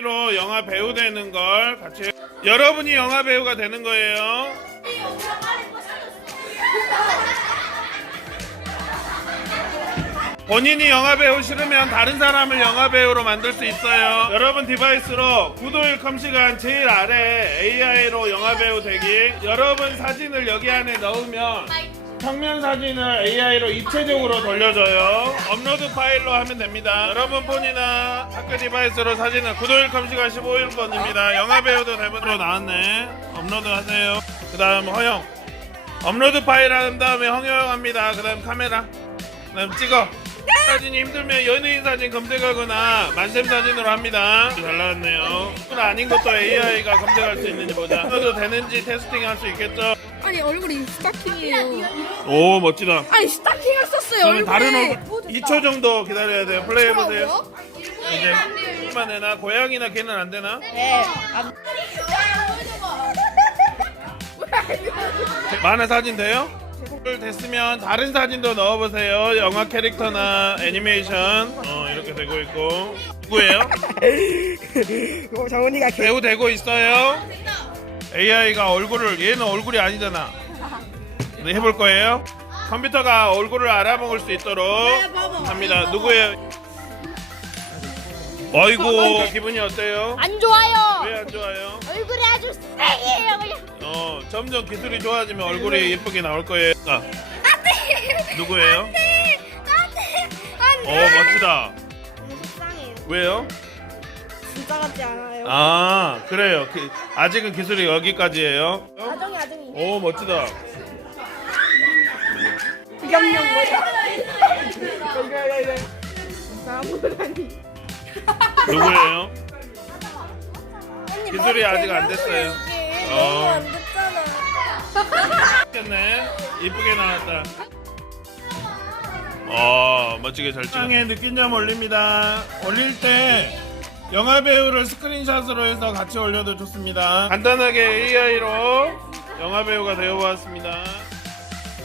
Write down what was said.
로 영화 배우 되는 걸 같이 여러분이 영화 배우가 되는 거예요. 본인이 영화 배우 싫으면 다른 사람을 영화 배우로 만들 수 있어요. 여러분 디바이스로 구도일 컴 시간 제일 아래 AI로 영화 배우 되기. 여러분 사진을 여기 안에 넣으면 평면 사진을 AI로 입체적으로 돌려줘요. 업로드 파일로 하면 됩니다. 여러분 폰이나 학교 디바이스로 사진을 구도일 컴 시간 15일번입니다. 영화 배우도 대본으로 나왔네. 업로드 하세요. 그 다음 허영. 업로드 파일 한 다음에 허용합니다. 그 다음 카메라. 그 다음 찍어. 사진이 힘들면 연예인 사진 검색하거나 만셈 사진으로 합니다. 잘 나왔네요. 아닌 것도 AI가 검색할 수 있는지 보자. 그것도 되는지 테스팅 할 수 있겠죠? 아니 얼굴이 스타킹이에요. 오 멋지다. 아니 스타킹을 썼어요 그러면 얼굴에. 다른 얼굴 2초 정도 기다려야 돼요. 플레이 해보세요. 이제 이만 되나? 고양이나 개는 안 되나? 네. 많은 사진 돼요? 됐으면 다른 사진도 넣어보세요. 영화 캐릭터나 애니메이션 어, 이렇게 되고 있고 누구예요? 어, 정훈이가 개 배우 되고 있어요. AI가 얼굴을 얘는 얼굴이 아니잖아. 네, 해볼 거예요. 컴퓨터가 얼굴을 알아먹을 수 있도록 합니다. 누구예요? 어이구 기분이 어때요? 안 좋아요. 왜 안 좋아요? 얼굴이 아주 쓰레기예요 그냥. 어 점점 기술이 좋아지면 얼굴이 예쁘게 나올 거예요. 아, 누구예요? 안돼. 어 멋지다. 너무 속상해요. 왜요? 진짜 같지 않아요. 아 그래요. 그, 아직은 기술이 여기까지예요. 어? 아정이 아정이. 오 멋지다. 흑염룡 뭐야 이거 이거 이거 나무라니 누구예요? 언니, 기술이 머리 아직 안 됐어요. 이게 어. 너무 안 됐잖아. 됐네. 이쁘게 나왔다. 어 멋지게 잘 찍어. 에 느낀 점 올립니다. 올릴 때 영화 배우를 스크린샷으로 해서 같이 올려도 좋습니다. 간단하게 AI로 영화 배우가 되어보았습니다.